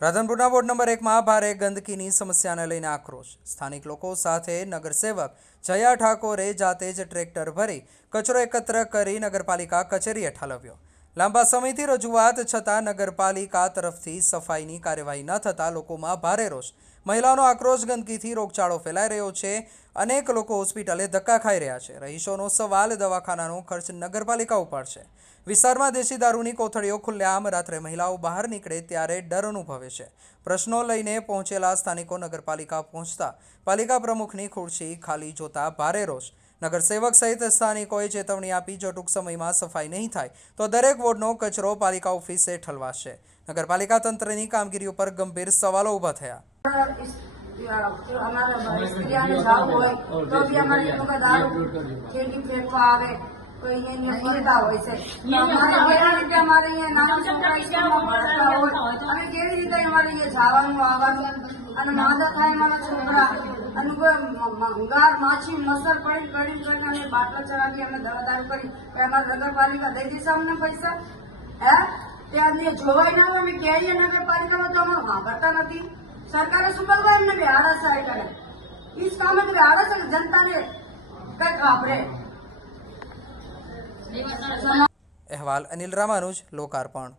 રાધનપુરના ward number એકમાં ભારે ગંદકીની સમસ્યાને લઈને આક્રોશ. સ્થાનિક લોકો સાથે નગરસેવક જયા ઠાકોરે જાતે જ ટ્રેક્ટર ભરી કચરો એકત્ર કરી નગરપાલિકા કચેરીએ ઠાલવ્યો લાંબા સમયથી રજૂઆત છતાં નગરપાલિકા તરફથી સફાઈની કાર્યવાહી ન થતાં લોકોમાં ભારે રોષ. મહિલાઓનો આક્રોશ ગંદકીથી રોગચાળો ફેલાઈ રહ્યો છે. અનેક લોકો હોસ્પિટલે ધક્કા ખાઈ રહ્યા છે. રહીશોનો સવાલ દવાખાનાનો ખર્ચ નગરપાલિકા ઉપાડશે વિસ્તારમાં દેશી દારૂની કોથળીઓ ખુલ્લેઆમ રાત્રે મહિલાઓ બહાર નીકળે ત્યારે ડર અનુભવે છે. પ્રશ્નો લઈને પહોંચેલા સ્થાનિકો નગરપાલિકા પહોંચતા પાલિકા પ્રમુખની ખુરશી ખાલી જોતા ભારે રોષ. નગરસેવક સહિત સ્થાનિકોએ ચેતવણી આપી જો ટૂંક સમયમાં સફાઈ નહીં થાય તો દરેક વોર્ડનો કચરો પાલિકા ઓફિસે ઠલવાશે નગરપાલિકા તંત્રની કામગીરી ઉપર ગંભીર સવાલો ઊભા થયા અમારે જવાનું આવવાનું અને માંદા થાય અમારા છોકરા. અને મંગાર માછી મસર પડી કરી કરીને અમે બાટલા ચડાવી અમે દવાદારું કરી. અમારે નગરપાલિકા દઈ દેશે અમને પૈસા? હે? ત્યાં જોવાય ના હોય, અમે કહીએ નગરપાલિકામાં તો અમારું વાપરતા નથી. સરકારે શું કરવા એમને બેહાડા સહાય કરે? એ કામે તો બેહાડા છે જનતાને કંઈક વાપરે. અહેવાલ અનિલ રામાનુજ, લોકાર્પણ.